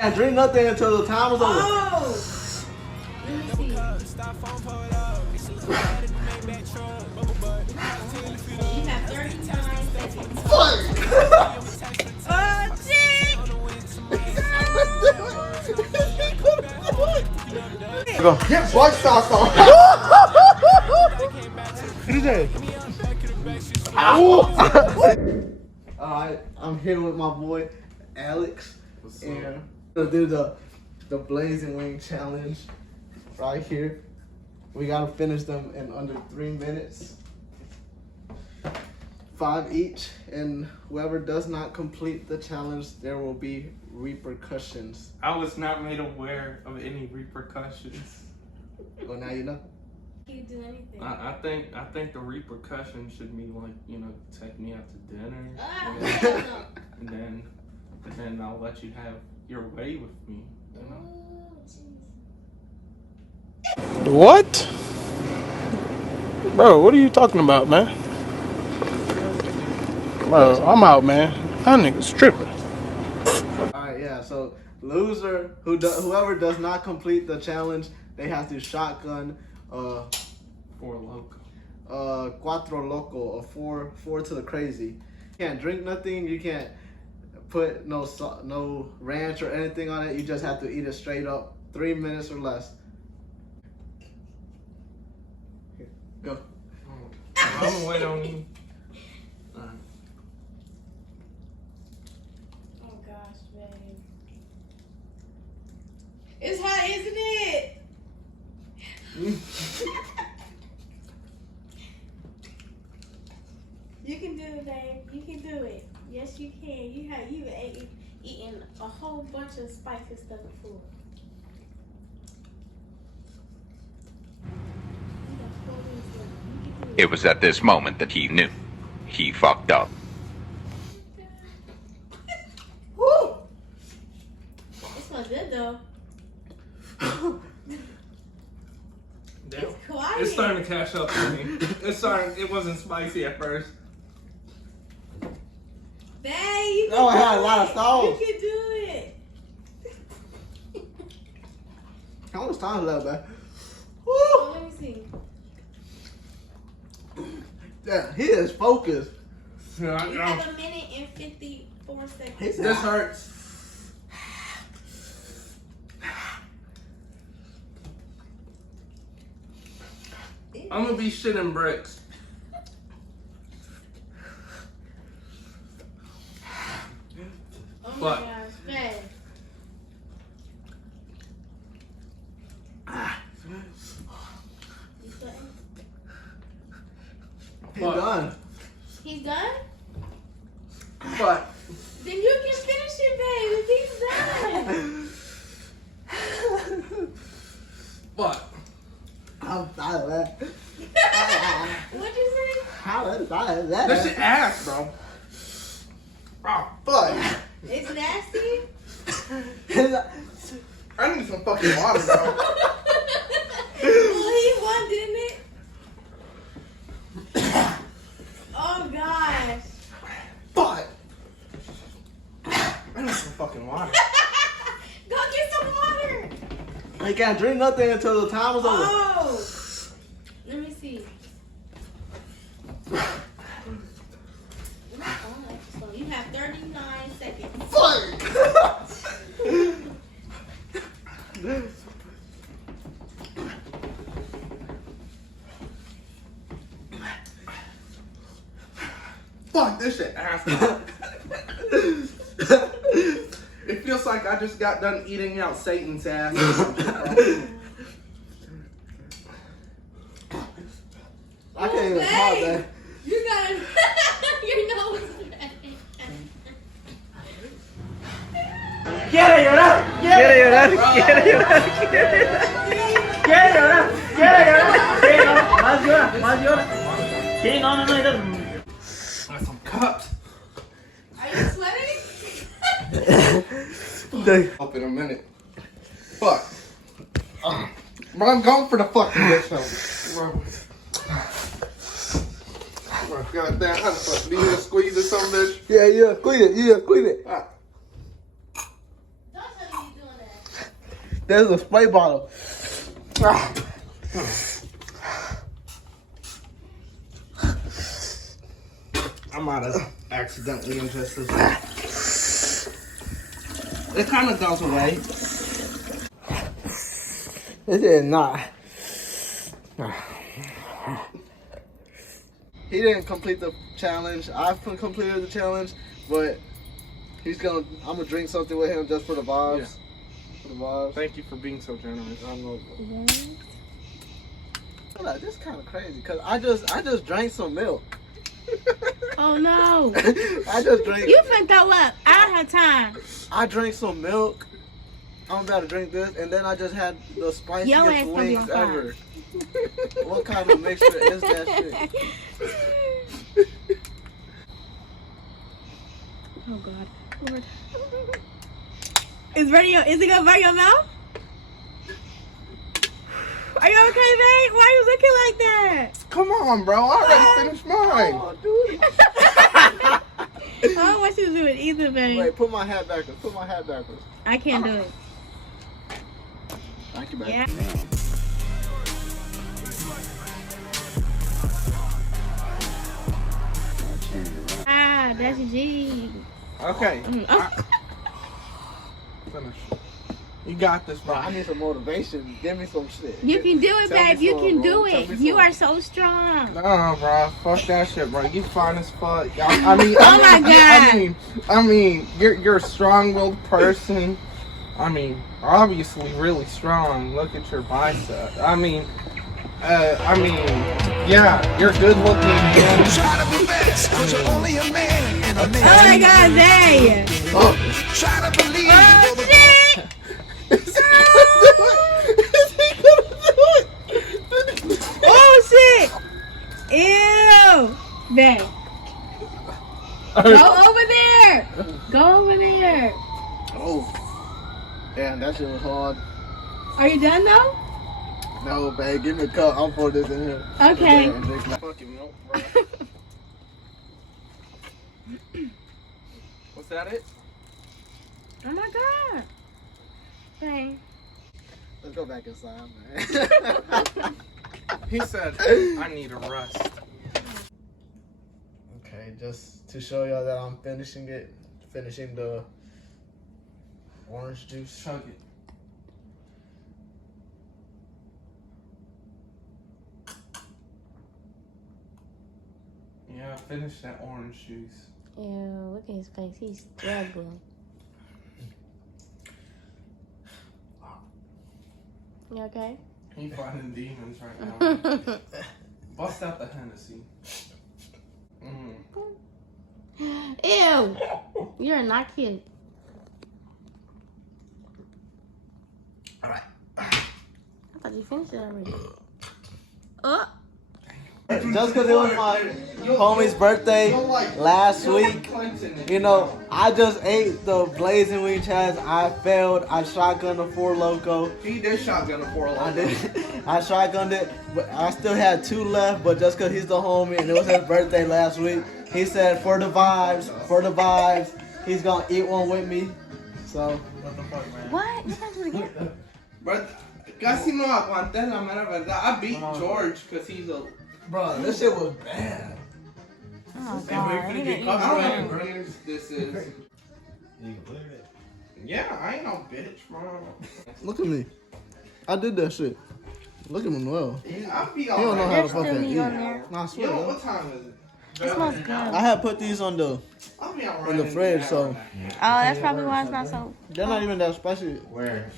Can't drink nothing until the time is over. Oh! Let me see. You have 39 seconds. Fuck! Oh, shit! Go. Get butt sauce on. Alright, I'm here with my boy Alex. And we'll do the Blazing Wing Challenge right here. We gotta finish them in under 3 minutes. 5 each, and whoever does not complete the challenge, there will be repercussions. I was not made aware of any repercussions. Well, now you know. You can do anything. I think the repercussions should be like, you know, take me out to dinner, and then I'll let you have your way with me. You know? Oh, jeez. What? Bro, what are you talking about, man? Bro, I'm out, man. That nigga's tripping. Alright, yeah, so loser, whoever does not complete the challenge, they have to shotgun For loco. Cuatro Loco, a four to the crazy. You can't drink nothing, you can't put no ranch or anything on it, you just have to eat it straight up. 3 minutes or less. Here, go. I'm gonna wait on you. Oh gosh, babe. It's hot, isn't it? You can do it, babe. You can do it. Yes, you can. You've eaten a whole bunch of spicy stuff before. You got 4 minutes left. You can do It was at this moment that he knew. He fucked up. Woo! It smells good though. Damn. It's quiet. It's starting to catch up to me. It wasn't spicy at first. Babe, you can Oh, I do had a lot of it. sauce. You can do it. How much time left, man? Oh, let me see. Yeah, he is focused. Yeah, You have a minute and 54 seconds. He said, This hurts. I'm gonna be shitting bricks. Oh my What? gosh, babe. You sweating? he's What? done. He's done? But Then you can finish it, babe, if he's done. but I'm tired of that. What'd you say? How is that? this shit ass, bro. Oh fuck! It's nasty? I need some fucking water, bro. Well, he won, didn't it? Oh gosh. Fuck! I need some fucking water. Go get some water. He can't drink nothing until the time is over. Oh. Let me see. So you have 39 seconds. Fuck! Fuck this shit ass. It feels like I just got done eating out Satan's ass. I can't even talk, man. You got it. Your nose. ¡Quiere llorar! ¡Quiere llorar! ¡Quiere llorar! ¡Quiere llorar! ¡Quiere llorar! Sí, no, más llora, más llora. Sí, no. Got some cups. Are you sweating? Up in a minute. Fuck. Bro, I'm going for the fucking bitch though. God damn, how the fuck? Do you need to squeeze or something, bitch? Yeah, cuide it. Ah. Don't tell me you There's a spray bottle. I might have accidentally ingested that. It kind of goes away. It did not. He didn't complete the challenge. I've completed the challenge, but I'm gonna drink something with him just for the vibes. Yeah. For the vibes. Thank you for being so generous. I know. This is kind of crazy because I just drank some milk. Oh no. I just drank. You finna throw up. I don't have time. I drank some milk. I'm about to drink this, and then I just had the Your spiciest ass gonna be wings on fire. ever. What kind of mixture is that shit? Oh God. Lord. Is it gonna burn your mouth? Are you okay, babe? Why are you looking like that? Come on, bro. I already finished mine. Oh, dude. I don't want you to do it either, babe. Wait, put my hat backwards. Put my hat backwards. I can't do it. Thank you, babe. Yeah. Ah, that's G. Okay. Oh. Finish. You got this, Bro, bro. I need some motivation. Give me some shit. You can do it, Tell me babe. You some, can bro. do Tell it. me You some. are so strong. No, bro. Fuck that shit, bro. You fine as fuck. I mean, you're a strong-willed person. I mean, obviously really strong. Look at your bicep. Yeah, you're good looking. Try to be best, cause you're only a man and a man. Oh my God, Zay. Try to believe. Oh shit. Oh shit. Ew. Babe. Go over there. Go over there. Oh. Damn, that shit was hard. Are you done though? No, babe, give me a cup. I'll pour this in here. Okay. And drink my- Fucking milk, bro. Was that it? Oh my God. Babe. Let's go back inside, man. He said, I need a rest. Okay, just to show y'all that I'm finishing the orange juice. Chug it. Yeah, finish that orange juice. Ew, look at his face. He's struggling. You okay? He fighting demons right now. Bust out the Hennessy. Ew. You're not cute. Alright. I thought you finished it already. Oh. Just because it was my homie's birthday last week, you know, I just ate the Blazing Wing Challenge. I failed. I shotgunned the Four Loko. He did shotgun a 4 I did. I shotgunned it, but I still had 2 left. But just because he's the homie and it was his birthday last week, he said for the vibes, he's gonna eat one with me. So. What the fuck, man? What? You can't do it again. But casi no aguanté la mera verdad. I beat George because he's a. Bro, this shit was bad. Oh, God. I don't know how green this is. Yeah, I ain't no bitch, bro. Look at me. I did that shit. Look at Manuel. I'll be He don't know how to There's fucking still eat. meat on there. Nah, I swear. Yo, though. what time is it? It smells good. I had put these on the I'll be alright in the fridge, so Oh, that's probably why it's not so. they're not even that spicy. Where?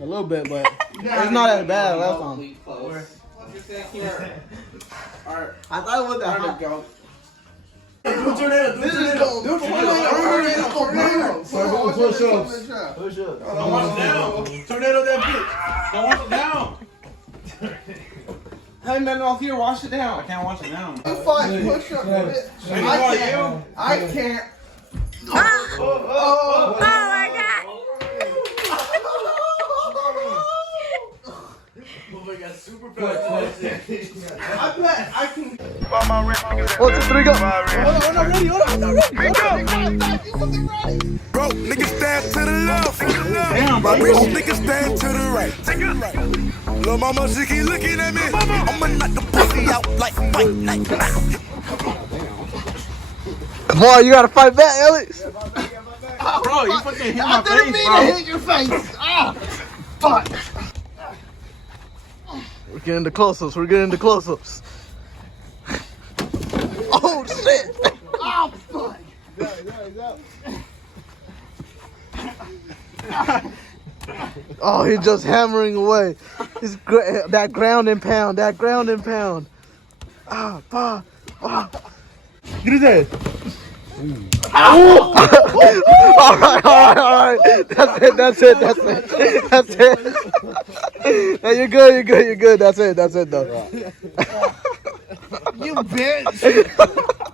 A little bit, but it's not as bad last time. Where? Here. Alright, I thought it was that there we hot. go. This is dope. Push-ups. Don't watch it down. Tornado that bitch. Don't watch it down. Hey man, off here, wash it down. I can't watch it down. You fight push-up, bitch. I can't. Oh my God. I bet I can. 1, 2, 3, go. Hold on, ready. Bro, niggas stand to the left. Damn, My rich niggas stand to the right. Lil' mama, she keep looking at me. I'ma knock the pussy out like fight night. Come on, you gotta fight back, Alex. Bro, you fucking hit my didn't face, mean bro. to hit your face. Ah, fuck. We're getting the close-ups. We're getting the close-ups. Oh shit! Oh fuck! Oh, he's just hammering away. He's that ground and pound. That ground and pound. Ah, fuck! Ah. Get his ass. all right. That's it. No, you're good. That's it though. You bitch.